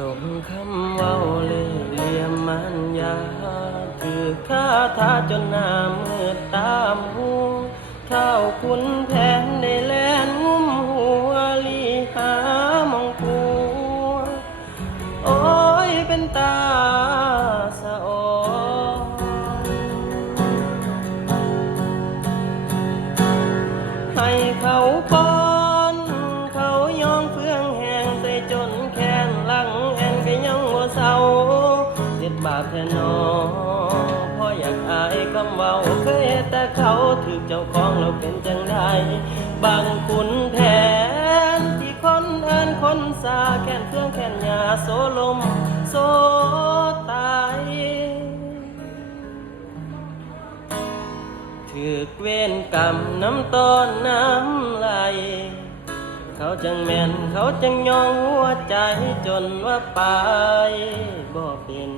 ลงคำเว้าเลยเหลี่ยมมันยาถือคาถาจนหน้ามืดตามหูเท่าคุณแผนได้แล่นงุ้มหัวลีหามองผัวโอ้ยเป็นตาสะออนให้เขาป้อนเขายองเฟืองแห้งใส่จนแค้นหลังแอนก็ยังบ่เศร้าเจ็บบาปแท้นอเพราะอยากอายคำเว้าเคยเห็นแต่เขาถือเจ้าของเราเป็นจังได้บางคุณแผนที่คนเอิ้นคนสาแค้นเฟืองแค้นยาโซลมโซตายถือเวรกรรมน้ำต้นน้ำไหลเขาจังแม่นเขาจังยองหัวใจจนว่าไปบ่เป็น